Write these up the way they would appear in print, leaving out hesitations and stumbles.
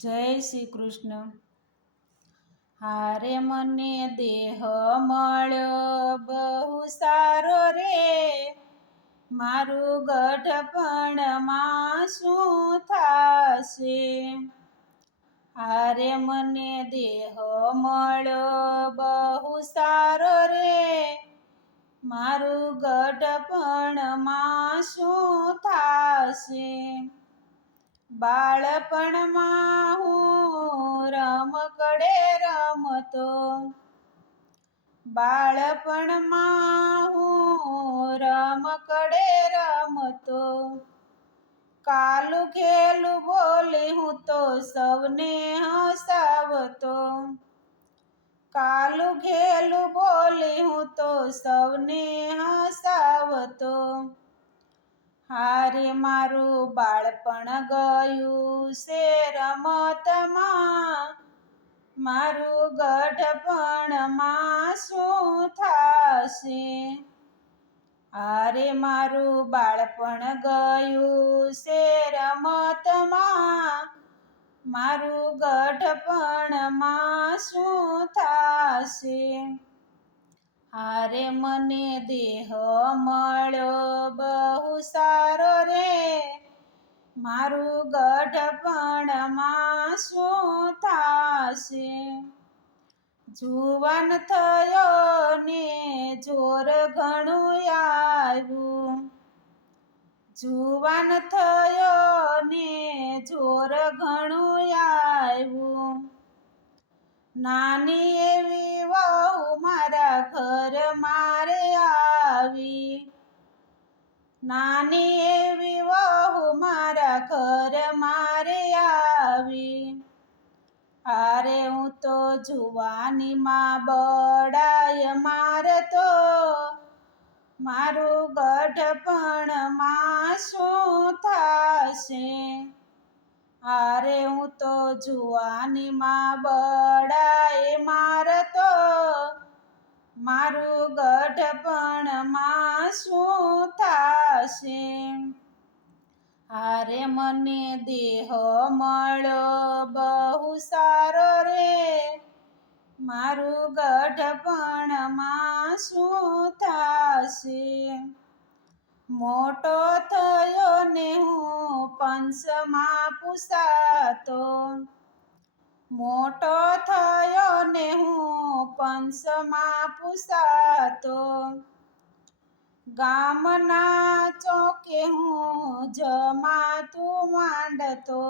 જય શ્રી કૃષ્ણ. હારે મને દેહ મળ્યો બહુ સારો રે, મારું ગઢપણમાં શું થાશે? હારે મને દેહ મળ્યો બહુ સારો રે, મારું ગઢપણમાં શું થાશે? બાળપણમાં હું રમકડે રમતો, બાળપણમાં હું રમકડે રમતો, કાલું ખેલું બોલી હું તો સૌને હસાવતો, કાલું ખેલું બોલી હું તો સૌને હસાવતો. હારે મારું બાળપણ ગયું છે રમતમાં, મારું ગઢપણમાં શું થાશે? હારે મારું બાળપણ ગયું છે રમતમાં, મારું ગઢપણમાં શું થાશે? હારે મને દેહ મળ્યો બહુ સારો રે, મારું ગઢપણમાં શું થાશે? જુવાન થયો ને જોર ઘણું આવ્યું, જુવાન થયો ને જોર ઘણું આવ્યું, નાની એવી વહુ મારા ઘર મારે આવી, નાની એવી વહુ મારા ઘર મારે આવી. હારે હું તો જુવાનીમાં બળાય મારતો, મારું ગઢપણમાં શું થાશે? હારે હું તો જુવાનીમાં બળાય મારતો, મારું ગઢપણમાં શું થાશે? હારે મને દેહ મળ્યો બહુ સારો રે, મારું ગઢપણમાં શું થાશે? મોટો થયો ને હું પંચમાં પૂછાતો, મોટો થયો ને હું પંચમાં પૂછાતો, ગામના ચોકે હું જમાતું માંડતો,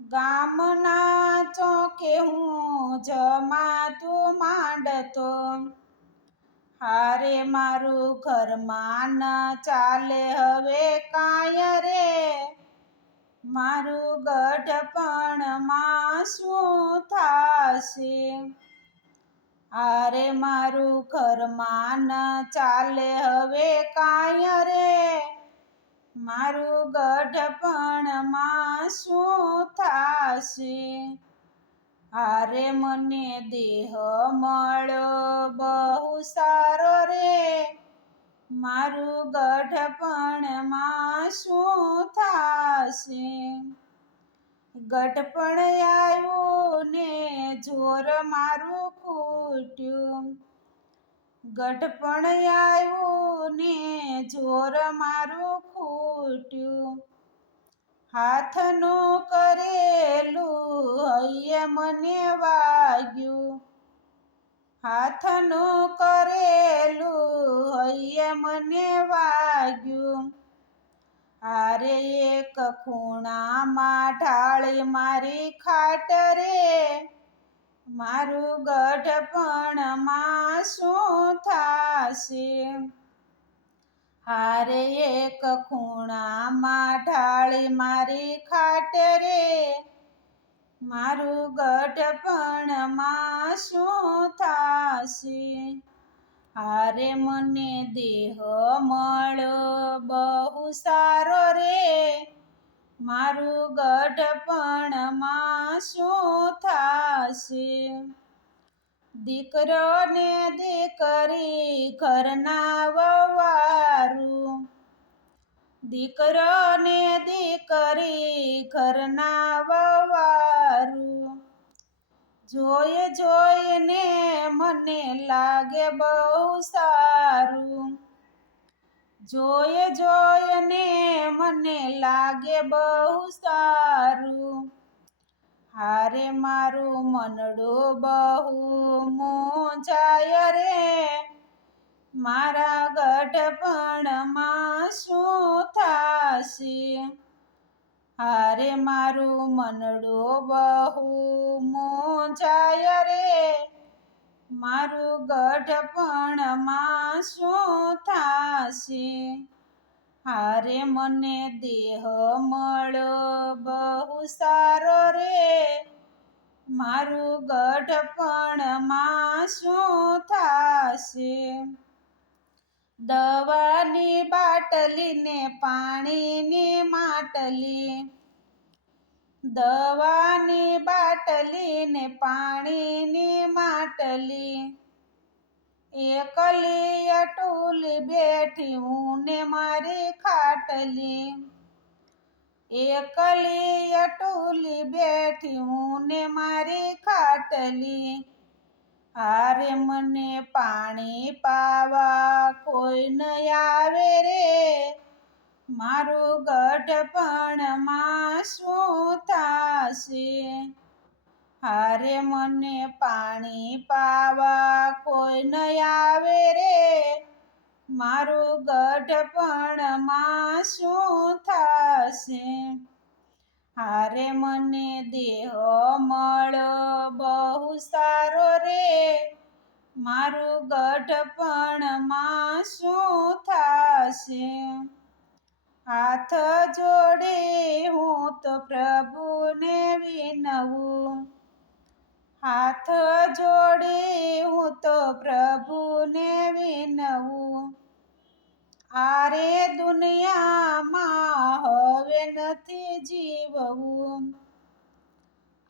ગામના ચોકે હું જમાતું માંડતો. હારે મારું ઘરમાં ન ચાલે હવે કાંઈ રે, મારું ગઢપણમાં શું થાશે? હારે મારું ઘરમાં ન ચાલે હવે કાંઈ રે, મારું ગઢપણમાં શું થાશે? હારે મને દેહ મળ્યો બહુ સારો રે, મારું ગઢપણમાં શું થાશે? ગઢપણ આવ્યું ને જોર મારું ખૂટ્યું, ગઢપણ આવ્યું ને જોર મારું ખૂટ્યું, હાથનું કરેલું હૈયે મને વાગ્યું, હાથનું કરેલું હૈયે મને વાગ્યું. હારે એક ખૂણામાં ઢાળી મારી ખાટ રે, મારું ગઢપણમાં શું થાશે? હારે એક ખૂણામાં ઢાળી મારી ખાટ રે, મારું ગઢપણમાં શું થાશે? હારે મને દેહ મળ્યો બહુ સારો રે, મારું ગઢપણમાં શું થાશે? દીકરો ને દીકરી ઘરના વવારું, દીકરો ને દીકરી ઘરના વવારું, જોઈ જોઈને મને લાગે બહુ સારું, જોઈ જોઈને મને લાગે બહુ સારું, હારે મારું મનડું બહુ મૂંઝાય રે, મારા ગઢપણમાં શું થાશે, હારે મારું મનડું બહુ મૂંઝાય રે, મારું ગઢપણમાં શું થાશે, હારે મને દેહ મળ્યો બહુ સારો રે, મારું ગઢપણમાં શું થાશે, દવાની બાટલી ને પાણીની માટલી, દવાની બાટલી ને પાણીની માટલી, એકલી અટુલી બેઠી હું ને મારી ખાટલી, એકલી અટુલી બેઠી હું ને મારી ખાટલી, હારે મને પાણી પાવા કોઈ ન આવે રે, મારું ગઢપણમાં શું થાશે, હારે મને પાણી પાવા કોઈ ન આવે રે, મારું ગઢપણમાં શું થાશે, હારે મને દેહ મળ્યો બહુ સારો રે, મારું ગઢપણમાં શું થાશે, હાથ જોડી હું તો પ્રભુને વિનવું, હાથ જોડી હું તો પ્રભુને વિનવું, આરે દુનિયામાં હવે નથી જીવવું,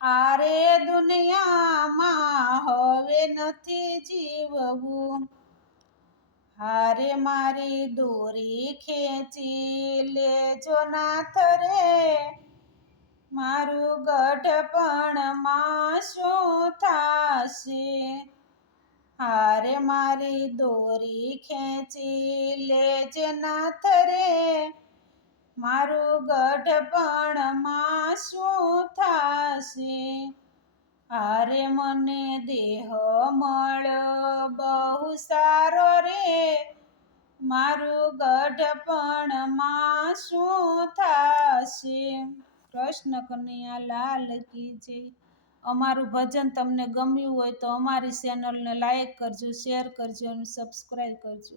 આરે દુનિયામાં હવે નથી જીવવું, હારે મારી દોરી ખેંચી લેજો નાથ રે, મારું ગઢપણમાં શું થાશે, હારે મારી દોરી ખેંચી લેજે નાથ રે, મારું ગઢપણમાં શું થાશે, હારે મને દેહ મળ્યો બહુ સારો રે, મારું ગઢપણમાં શું થાશે, કૃષ્ણ કનૈયા લાલ કી જય। અમારું ભજન તમને ગમ્યું હોય તો અમારી ચેનલને લાઈક કરજો, શેર કરજો અને સબસ્ક્રાઈબ કરજો।